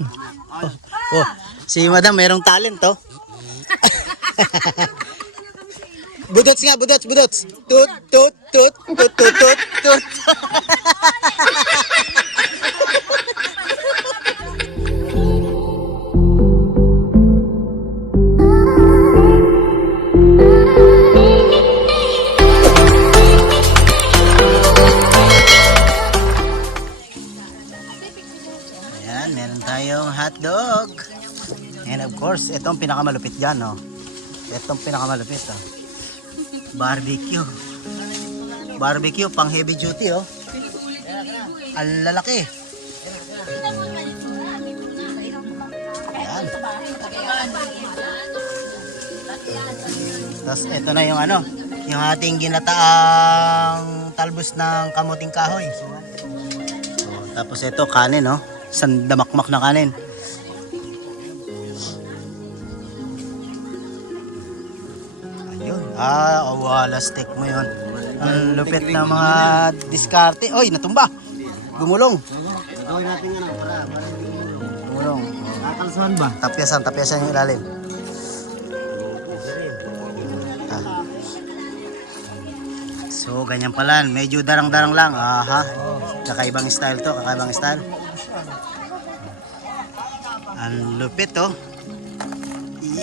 Oh, oh, si madam mayroong talent to. budots nga, budots, budots. Tut, tut, tut, tut, tut, tut, tut. Pinakamalupit dyan, no? Itong pinakamalupit, oh. Barbecue. Barbecue, pang heavy duty, oh. Ang lalaki. Ayan. Tapos ito na yung ano, yung ating ginataang talbos ng kamuting kahoy. Oh, tapos ito kanin, no? Isang damakmak na kanin. Ah, wala stick mo yun. Ang lupit na mga diskarte. Oy, natumba. Gumulong. Gawin natin yan para para Gumulong. kakalsahan ba? Tapyasan, tapyasan yung ilalim. Ah. So, ganyan pala. Medyo darang-darang lang. Aha. Kakaibang style to. Kakaibang style. Ang lupit to.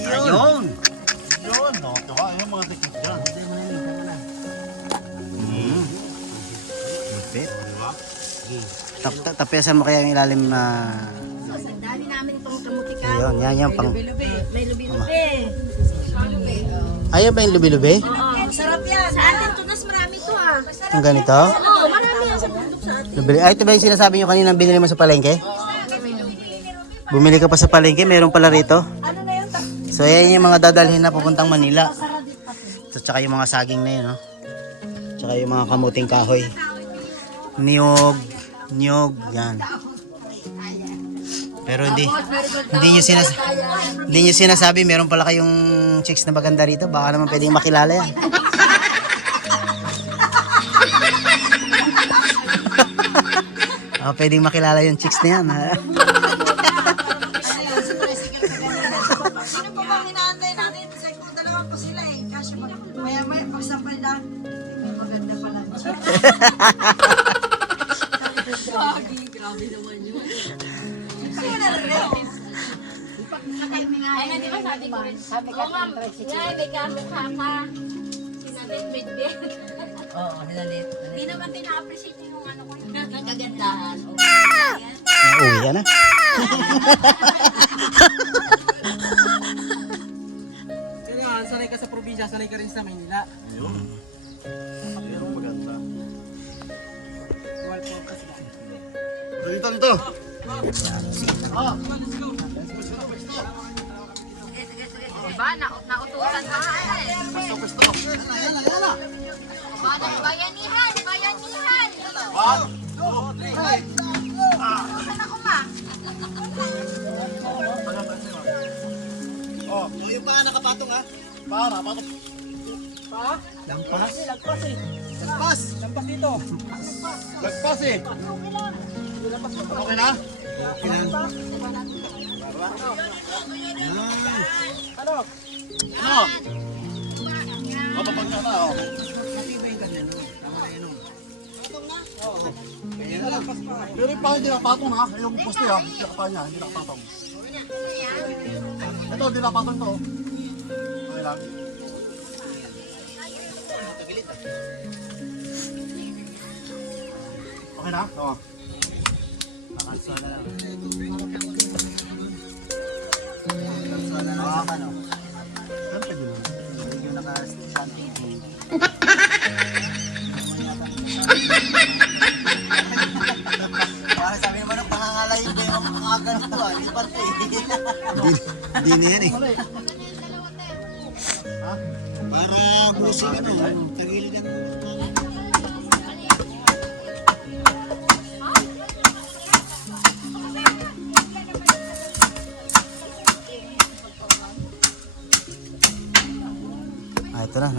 Ayun. Yun, Tap, tap, tapyasan mo kaya yung ilalim na... Dali namin itong kamutika. Ayun, yan yan pang... May lubi-lubi. Ayaw ba yung lubi-lubi? Oo, masarap yan. Sa atin tunas marami to ah. Yung ganito? Oo, marami yan sa bundok sa atin. Lubi Ay, ito ba yung sinasabi nyo kanina binili mo sa palengke? Bumili ka pa sa palengke, meron pala rito. Ano na yun? So, yan yung mga dadalhin na papuntang Manila. Ito, tsaka yung mga saging na yun, no? Tsaka yung mga kamuting kahoy. Niyog, niyog, yan. Pero hindi, hindi nyo, sinas hindi nyo sinasabi, meron pala kayong chicks na maganda rito. Baka naman pwedeng makilala yan. Ah, pwedeng makilala yung chicks na yan. ha? Sino pa bang inaantay sabi ko rin? Sabi ka ng tricycle. may kamukha ka. Sinalit, bit-bit. Oo, nilalit. Hindi naman tina-appreciate yung ano ko. Yung kagandahan. Nauwi ka na. Kaya sanay ka sa probinsya, sanay ka rin sa Maynila. Pero maganda. Dual purpose lang. Dito, dito. Ba, na nautusan ka nga eh. Pwesto, pwesto. Ba, bayanihan, bayanihan. One, two, three. Saan ako ma? Oh, So, yung paa nakapatong ha? para, para. Pa? Lampas. Lagpas eh. Lampas. Lampas dito. Lagpas eh. Okay na? Ano? Ano? Mapapag na na, oh. Pero yung paa hindi nakapatong ha. Yung poste ha. Hindi nakapatong niya. Hindi nakapatong. Ito, hindi nakapatong to. oh. Okay lang. Okay na? Oo. Nakasuha na lang. Nakasuha na sa ano. Yan, pwede na. Yung naka-standing. Parang sabi naman ng pangangalay yung yung makakagan to ah. Di pa to eh. Di na yan eh. Para busing ano,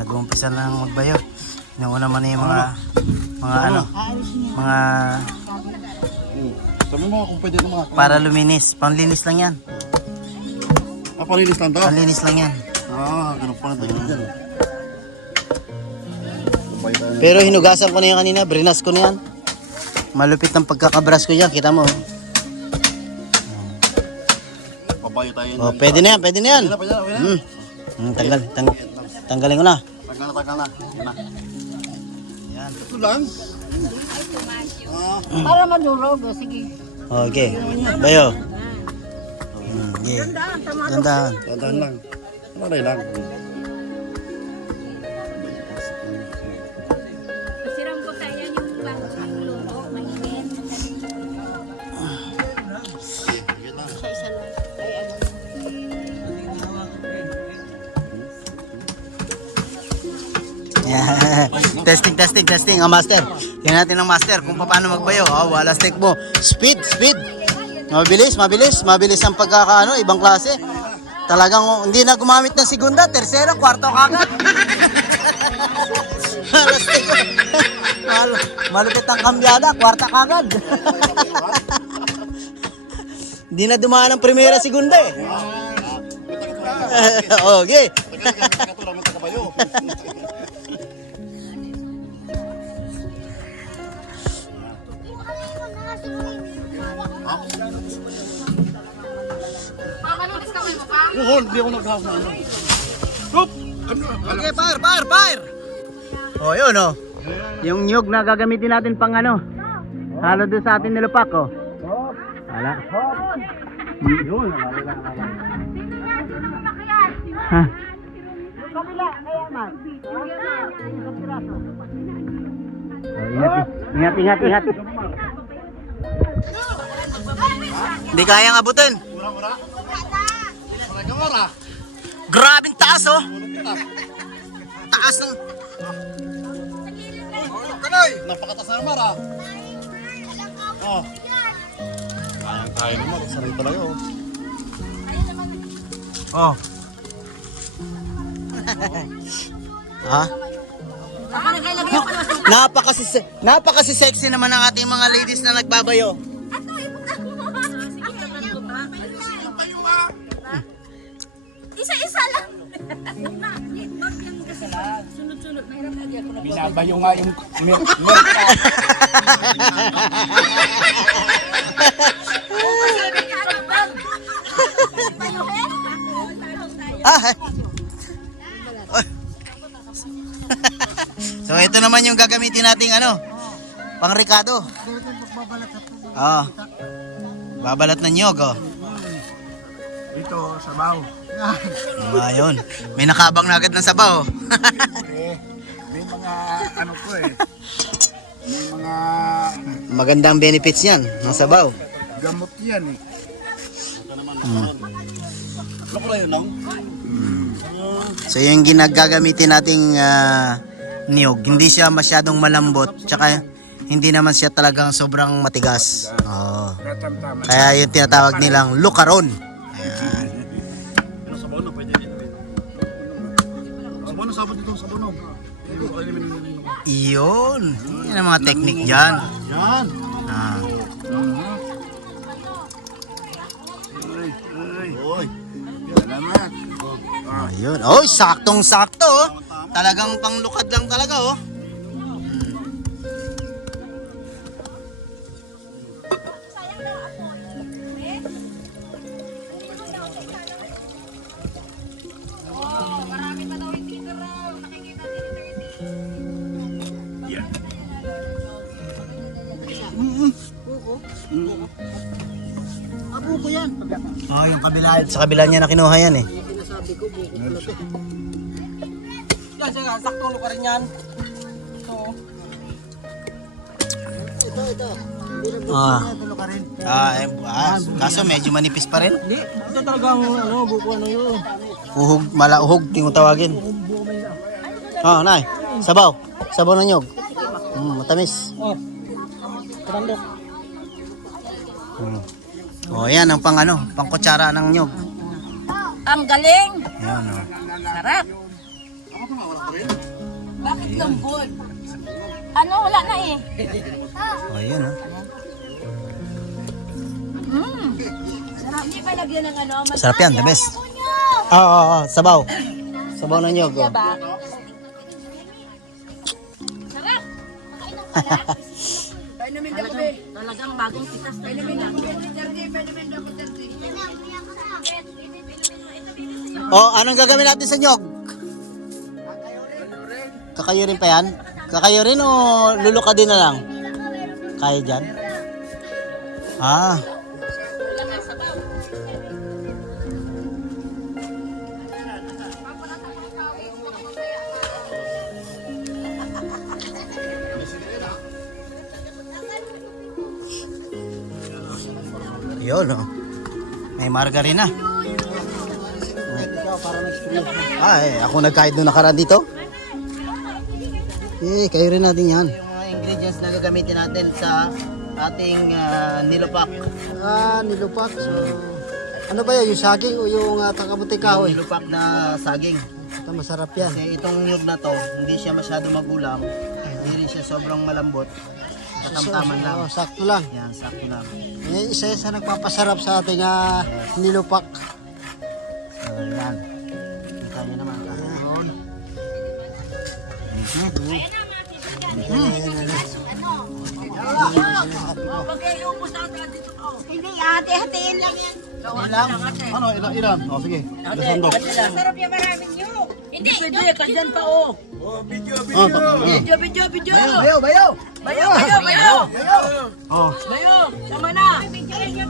nag-uumpisa na ng magbayo. Nauna man na yung mga, mga ano, mga Sabi mo kung pwede naman. Para luminis. Panlinis lang yan. Ah, palinis lang to? Panlinis lang yan. Ah, ganun pa na tayo. Pero hinugasan ko na yan kanina. Brinas ko na yan. Malupit ang pagkakabras ko dyan. Kita mo. Pabayo tayo. Oh, pwede na yan. Pwede na yan. Pwede na, pwede na, pwede na. Hmm. Hmm, tanggal. Tang tanggalin ko na. Tagal na, tagal na. Yan na. Yan. Ito lang. Ah, Para madurog, oh, sige. Okay. Bayo. Hmm, okay. Gandaan. Tandaan lang. Maray lang. Testing, testing, testing. Ang master. Tingnan natin ang master kung paano magbayo. Oh, wala stick mo. Speed, speed. Mabilis, mabilis. Mabilis ang pagkakaano. Ibang klase. Talagang oh, hindi na gumamit ng segunda, tersera, kwarto kagad. Mal- Malupit ang kambyada, kwarta kagad. Hindi na dumaan ng primera, segunda eh. okay. Ka, tagal ka, lang tagabayo. Oo, hindi ako naghahap na ano. Ano? Okay, fire, fire, fire! Oh, yun oh. Yung nyug na gagamitin natin pang ano. Halo doon sa atin nilupak oh. Wala. Yun, Ha. Oh, ingat, ingat, ingat, ingat. Hindi kayang abutin. Grabing taas oh. Taas ng... Kanoy! Napakatas na mara. Oh. Kayang kaya naman. Sarang talaga oh. Oh. ha? Napakasi napakasi sexy naman ang ating mga ladies na nagbabayo. Binabayo nga yung milk. Ah. so ito naman yung gagamitin nating ano, pang Ricardo. Ah. Babalat ng nyog oh. Dito, sabaw. Ayun. May nakabang na agad ng sabaw. Eh, may mga ano ko eh. May mga Magandang benefits yan ng sabaw. gamot yan eh. Mm. Ano? So yung ginagagamitin nating ah, niyog, hindi siya masyadong malambot, tsaka hindi naman siya talagang sobrang matigas. Oo. Kaya yung tinatawag nilang lukaron. Iyon. Yan ang mga technique dyan. Yan. Ah. Ayun. Oh, saktong sakto. oh. Talagang panglukad lang talaga oh. Abuko yan. Oh, yung kabila. Sa kabila niya na kinuha yan eh. Yan, siya nga. Saktong luka rin yan. Ito. Ah. Ah, eh, ah, kaso medyo manipis pa rin. Hindi. Ito talagang ano, buko ano yun. Uhog, malauhog, tingong tawagin. Oh, nay. Sabaw. Sabaw ng nyog. Mm, matamis. Oh. Mm. Oh, yan ang pang ano, pang kutsara ng nyog. Ang galing. Yan oh. Sarap. Bakit lambot? Ano, wala na eh. Oh, yan oh. Hindi pa lagyan ng ano. mas- Sarap yan, the best. Oo, oo, oo, sabaw. Sabaw ng nyog. oh. Ba? Talagang bagong pitas na Oh, anong gagawin natin sa nyog? Kakayurin pa yan? Kakayurin o luluka din na lang? Kaya dyan? Ah. Yun, oh. May margarina. Ay, ako nagkahit nung nakaraan dito. Eh, kayo rin natin yan. Yung mga ingredients na gagamitin natin sa ating ah, nilupak. Ah, nilupak. So, ano ba yun? Yung saging o yung uh, takabuti kahoy? Nilupak na saging. Ito, masarap yan. Kasi itong nyug na to, hindi siya masyado magulam. Hindi rin siya sobrang malambot. Katamtaman lang. Oh, sakto lang. Yan, sakto lang. Eh, isa yan sa nagpapasarap sa ating ah, nilupak. So, yan. Kita nyo naman. Mhm. Hindi, hati-hatiin lang yan. Ilang? Ano, ilan, ilan? O, sige. Sandok. Sarap yung maraming. Hindi, pwede. Kandyan pa, oh. Oh, tak- Video, video, video. Bayo, bayo! Bayo, bayo, bayo. Oh. Bayo, sama na. Video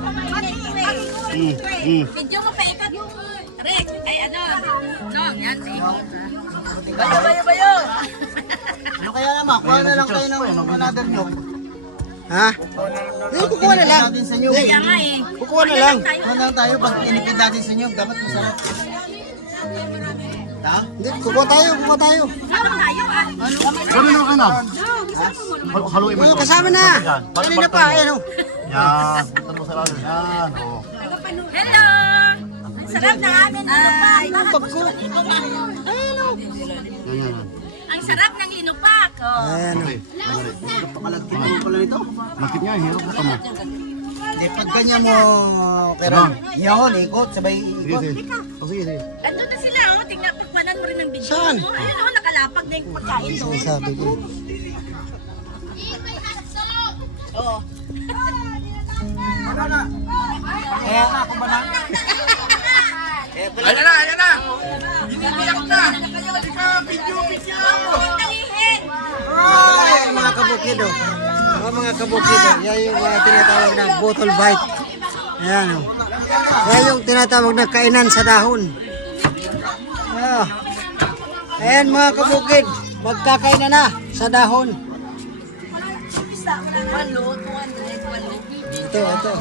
mo pa ikat yung Rick. Ay ano? No, yan si Bayo, bayo, bayo. Ano kaya naman? Kuha na lang kayo ng another nyug. Ha? Eh, kukuha na lang. Kaya nga eh. Kukuha na lang. Kuha na lang tayo. Pag inipid natin sa nyug, dapat masarap. Hindi, kukuha tayo, kukuha tayo. Sama tayo ah. Ganun yung. Hal- Haluin mo Oh, kasama na. Kanina pa, ayan oh. Yan. Buksan mo sa lalim. Yan. Oh. Hello! Ang sarap ng amin linupak. Yan, yan, yan. Ang sarap ng linupak. Oh. Ayan oh. Okay. Madali. Pakalagkin mo pala ito. Lakit niya, hirap mo mo. Hindi, pag ganyan mo, pero yun, ikot, sabay Sige, ikot. sige. O, sige, sige. Andun na Saan? Oh, ayun oh, nakalapag na yung pagkain oh. Sinasabi ko. Kaya nga, kung ba na? Talihin! Ayan mga kabukid oh. Mga mga kabukid oh. Yan yung mga tinatawag na bottle bite. Ayan oh. Yan yung tinatawag na kainan sa dahon. Ayan mga kabukid. Magkakainan na sa dahon. Ito, ito.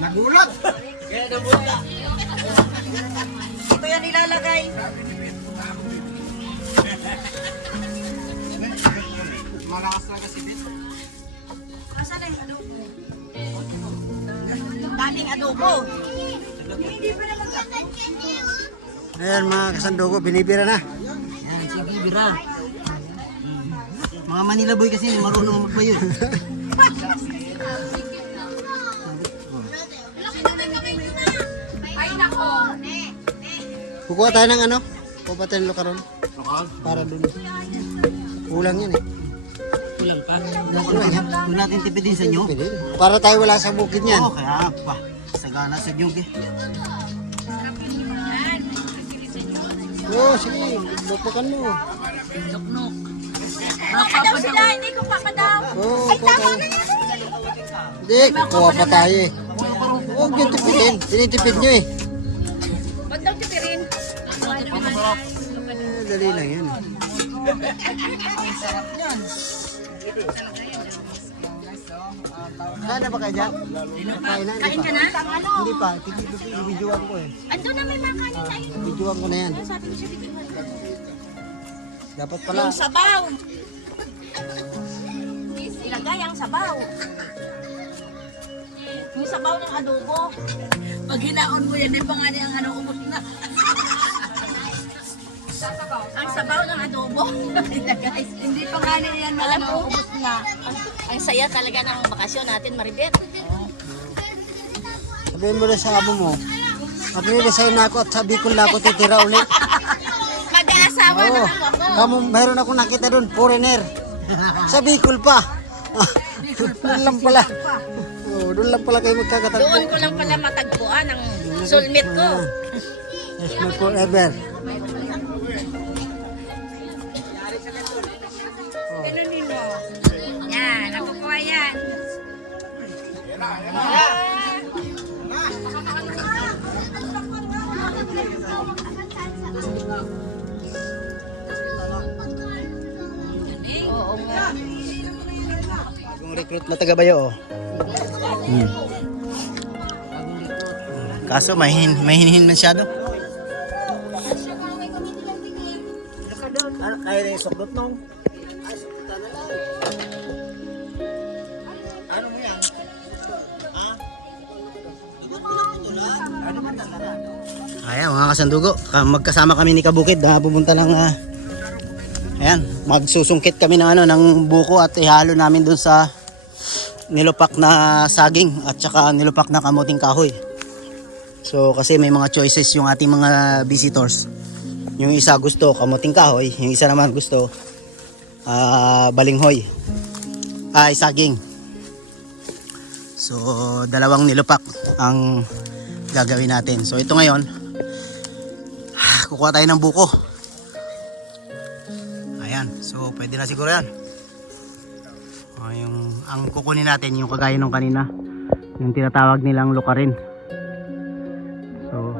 Nagulat! Ito yan nilalagay. Asan na yung adobo? Daming adobo. Hindi pa naman Ayan mga kasandugo, binibira na. Yan, sige, bira. Mga Manila boy kasi marunong magbayo. Ay nako. Kukuha tayo ng ano? Kukuha tayo ng lukaron. Lokal. Para dun. Kulang yan eh. Kulang pa. Kulang yan. Kung natin tipidin sa inyo. Para tayo wala sa bukid niyan. Oo, kaya pa. Sagana sa nyug eh. Oo, sige. Lupakan mo. Baka daw sila, hindi ko papadaw. Oo, kuha tayo. Hindi, kukuha pa tayo eh. Huwag yung tipidin. Tinitipid nyo eh. Ba't daw tipirin? Eh, dali lang yan. eh. Kaya na ba kayo dyan? Kain na, Kain hindi ka pa. na? Hindi pa. Videoan ko eh. Andun na may mga kanin na yun. Videoan ko na yan. Sabi ko siya, bigyan mo. Dapat pala. Yung sabaw. Ilagay ang sabaw. Yung sabaw ng adobo. Pag hinaon mo yan, eh, pangalan ang ano, umot na. Ang sabaw ng adobo. guys. Hindi pa yan na Alam ano, ko. ubos na. Ang, saya talaga ng bakasyon natin, Maribet. Sabihin mo na sa amo mo. Mag-resign na ako at sabi ko lang ako titira ulit. Mag-aasawa na Oo. lang ako. Kamu, mayroon ako nakita doon, foreigner. Sa Bicol pa. doon lang pala. Oh, doon lang pala kayo magkakatagpo. Doon ko lang pala matagpuan ang soulmate ko. Yes, my forever. Oo nga. Bagong recruit na taga Bayo, oh. Hmm. Kaso mahin mahinhin masyado. Kaya na isukdot nung? Ano Ayan mga kasandugo, ka- magkasama kami ni Kabukid na pupunta ng ah, Ayan, magsusungkit kami ng ano ng buko at ihalo namin dun sa nilupak na saging at saka nilupak na kamuting kahoy. So kasi may mga choices yung ating mga visitors. Yung isa gusto kamuting kahoy, yung isa naman gusto ah, balinghoy. Ay saging. So dalawang nilupak ang gagawin natin. So ito ngayon, kukuha tayo ng buko. Ayan, so pwede na siguro yan. O, yung, ang kukunin natin yung kagaya nung kanina, yung tinatawag nilang lukarin. So,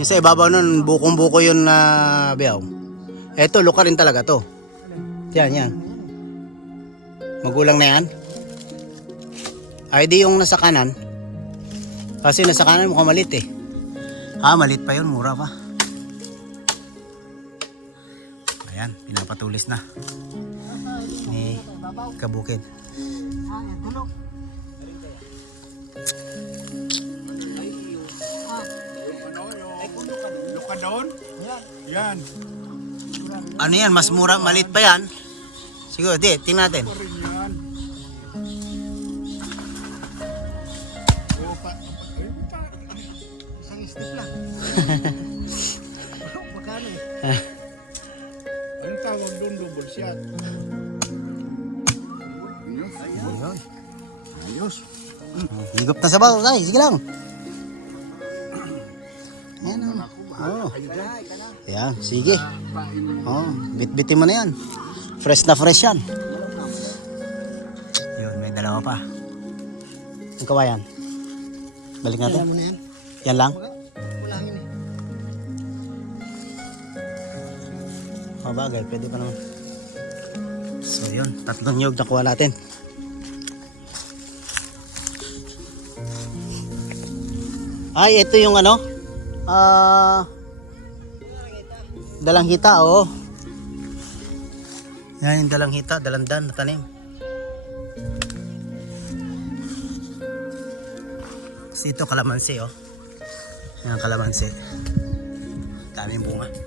yung sa ibabaw nun, bukong-buko yun na biyaw. Eto, lukarin talaga to. Yan, yan. Magulang na yan. Ay, di yung nasa kanan. Kasi nasa kanan mukhang malit eh. Ah, malit pa yun. Mura pa. Ayan, pinapatulis na. Ni Kabukid. Luka doon? Yan. Ano yan? Mas mura, malit pa yan. Siguro, di, tingnan natin. Magkano? Anong tawag doon? Double shot. Ayos. Ayos. Higop na sa baw, tay. Sige lang. Ayan o. Oh. Ayan, sige. Oh, bit-bitin mo na yan. Fresh na fresh yan. Yun, may dalawa pa. Ang kawayan. Balik natin. Yan lang. Mabagay, pwede pa naman. So yun, tatlong nyog nakuha natin. Ay, ito yung ano? Ah... dalang hita, oo. Yan yung dalang hita, dalandan na tanim. Kasi ito kalamansi, oh. Yan ang kalamansi. Daming bunga.